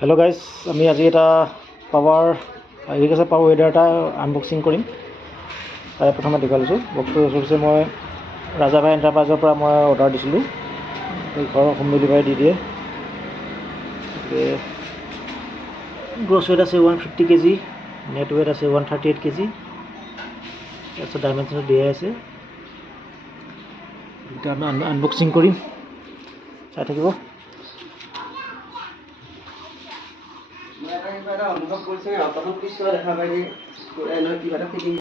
Hello guys আমি আজি এটা পাৱাৰ এগ্ৰিকালচাৰ পাৱাৰ ৱেডাৰ এটা আনবক্সিং কৰিম। তাৰে প্ৰথমে দেখাই লৈছোঁ বক্সটো হৈছে মই ৰাজাভাই এণ্টাৰপ্ৰাইজৰ পৰা মই অৰ্ডাৰ দিছিলোঁ। ঘৰৰ হোম ডেলিভাৰী দি দিয়ে। গ্ৰছ ৱেট আছে 150 কেজি, নেট ৱেট আছে 138 কেজি। তাৰপিছত ডাইমেনশ্যন দিয়া আছে। এটা আনবক্সিং কৰিম, চাই থাকিব। অনুভৱ কৰিছে অতমান কিছু দেখা পাই কিবা এটা ফিটিং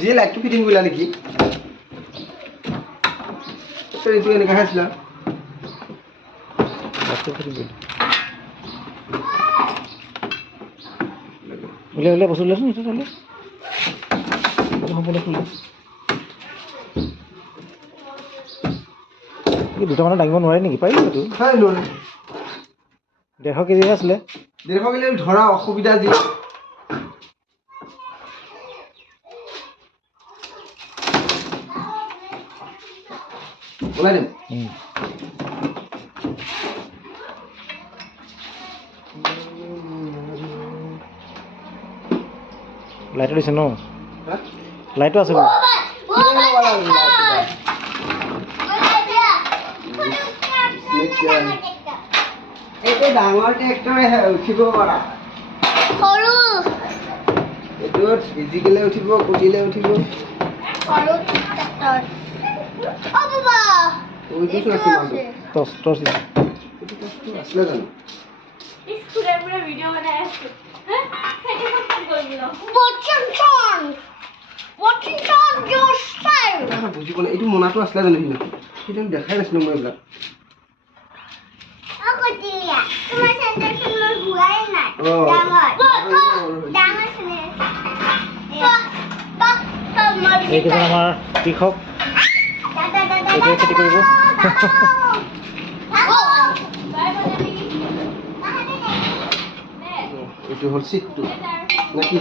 যি লাইটটো ফিটিং কৰিলা নেকি এইটো এনেকুৱা হৈছিলা উলিয়াই বস্তু উলিয়াইছোন এইটো চালে সম্পূৰ্ণ খুলি দুটামানত দাঙিব নোৱাৰে নেকি? পাৰিব এইটো 150 কেজি আছিলে। 150 কেজি ধৰা অসুবিধা যি ওলাই দিম। লাইটৰ দিছে ন? লাইটো আছে এইটো ডাঙৰ ট্ৰেক্টৰে উঠিব পাৰা সৰু এইটো ফিজিকেলে উঠিব কুটিলে উঠিব সৰু ট্ৰেক্টৰ ও বাবা ওইটো আছে টস আসলে জানো স্কুলের পুরো ভিডিও বানায় আছে হ্যাঁ সেটা করতে বলছিল watching your style বুঝি কোন এইটো মনাটো আসলে জানো হিনা সেটা দেখাই নাছিল মই এইবিলাক কটিয়া তোমার সেন্টার সুন্দর ঘুরায় না ডাঙর শুনে এইকেইজন আমাৰ কৃষক এইটোৱে খেতি কৰিব। এইটো হল সিটটো নাকি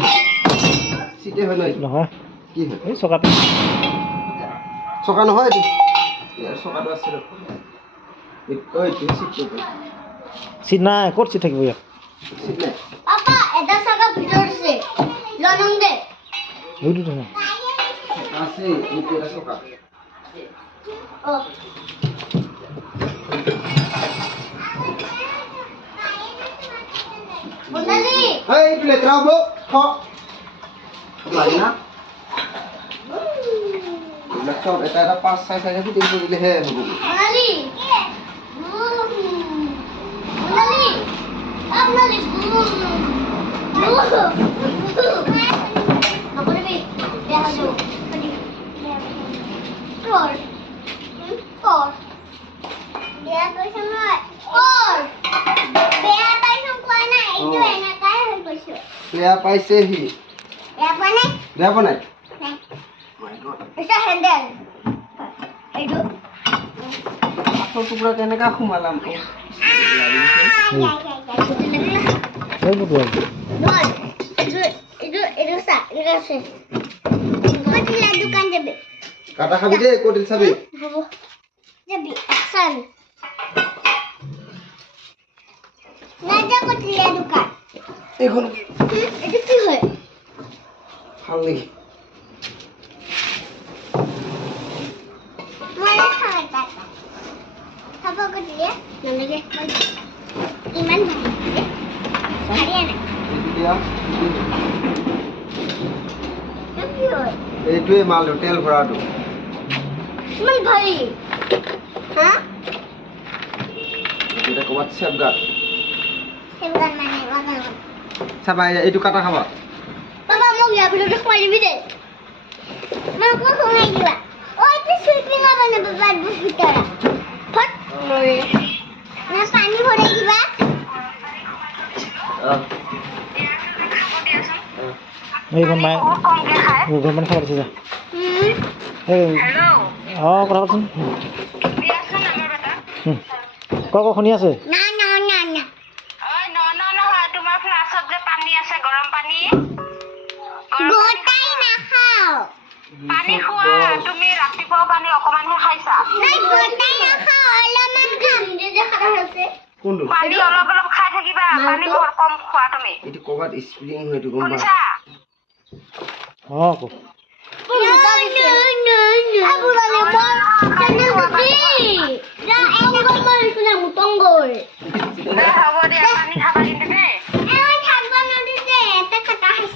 সিটে হয় নাই নহয় কি হয় এই চকাটো চকা নহয় এইটো চকাটো আছে এইটো সিটটো চিট নাই, ক'ত চিট থাকিব ইয়াত? সিট নাই পাপা এটা সাগা ভিতর সে লনং দে এইটো নহয় আছে এইটো এটা চকা ও বনালি এই এইটো লেতৰা হ'ব খ লাগে না এইবিলাক চব এটা এটা 5-6 সাইজে ফিটিং কৰিলেহে হ'ব বনালি বনালি আপনালি নকরিবি দেখা যাও কর কর দেয়া কইছ নয় কর দেয়া কইছ কই না এইটো এনা কাই হই কইছ বেয়া পাইছে হি এয়া বনে বেয়া বনাই এটা হ্যান্ডেল এইটো আঠৰ টুকুৰা কেনেকা খুমালাম এইটো বল এটা সা এটা সে কটিলা দোকান যাবে কাটা খাবি দে কোটিল চাবি হবো যাবি অ্যাকশন না যা কটিলা দোকান এইখন এটা কি হয় ভাল নেকি মনে খাওয়া টাকা খাবো কটিলা নলে ইমান ভারী না এতিয়া কি হয় এইটোৱে মাল তেল ভৰাটো ইমান ভাৰী হ্যাঁ এটা ক'বাত সেফগাৰ্ড সেবান মানে বাগান চাবা এইটো কাটা খাবা বাবা মোক ইয়াৰ ভিতৰতে সোমাই দিবি দে মোক সোমাই দিবা ঐ তুই সুইপিং হ'ব না বাবা ভিতৰত ফট মৰে না পানী ভৰাই দিবা এইখন মায়ে গৰমান খাব দিছে যা অঁ কথা পাতচোন ক শুনি আছে না না না না ওই নহয় তোমাৰ ফ্লাছত যে পানী আছে গৰম পানী গোটাই নাখাও পানী খোৱা তুমি ৰাতিপুৱা পানী অকমানহে খাইছা নাই গোটাই নাখাও অলপমান খাম এটা আছে কোনটো পানী অলপ অলপ খাই থাকিবা পানী বৰ কম খোৱা তুমি এইটো ক'ৰবাত স্প্ৰিং হয়তো গম পাওঁ শুনিছা অঁ কো হ'ব দিয়া পানী খাবা কিন্তু দেই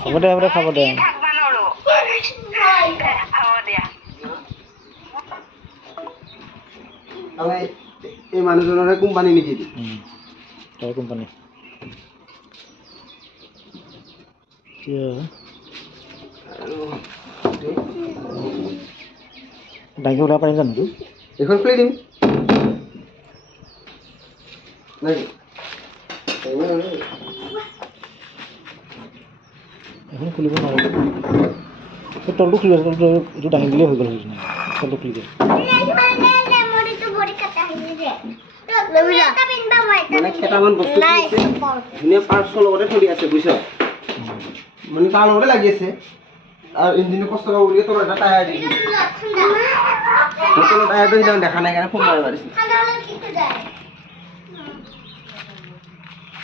হ'ব দে খাব দে থাকবা নৰো হ'ব দিয়া মানে এই মানুহজনৰে কোম্পানী নেকি এইটো তাৰ কোম্পানী এতিয়া আৰু ডাইকে ওলাব পাৰিম জানো এইখন খুলি দিম নাই এখন খুলিব নোৱাৰিব সেই তলটো খুলি আছে এইটো দাঙি দিলেই হৈ গ'ল তলটো খুলি দিয়ে মানে কেইটামান বস্তু আছে ধুনীয়া পাৰ্টছৰ লগতে থৈ আছে বুজিছ মানে তাৰ লগতে লাগি আছে আৰু ইঞ্জিনে কষ্ট পাব বুলি তোৰ এটা টায়াৰ দি দিছে তোৰ টায়াৰটো সিদিনা দেখা নাই কাৰণে ফোন মাৰিব দিছে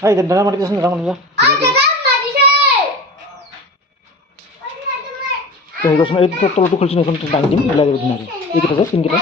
এই দাদা মাতি আছে দাদা মাতি যা হেৰি কৰচোন এই তলটো খুলিছোন এইখন দাঙি দিম ওলাই যাব ধুনীয়াকৈ এইকেইটা যে তিনিকেইটা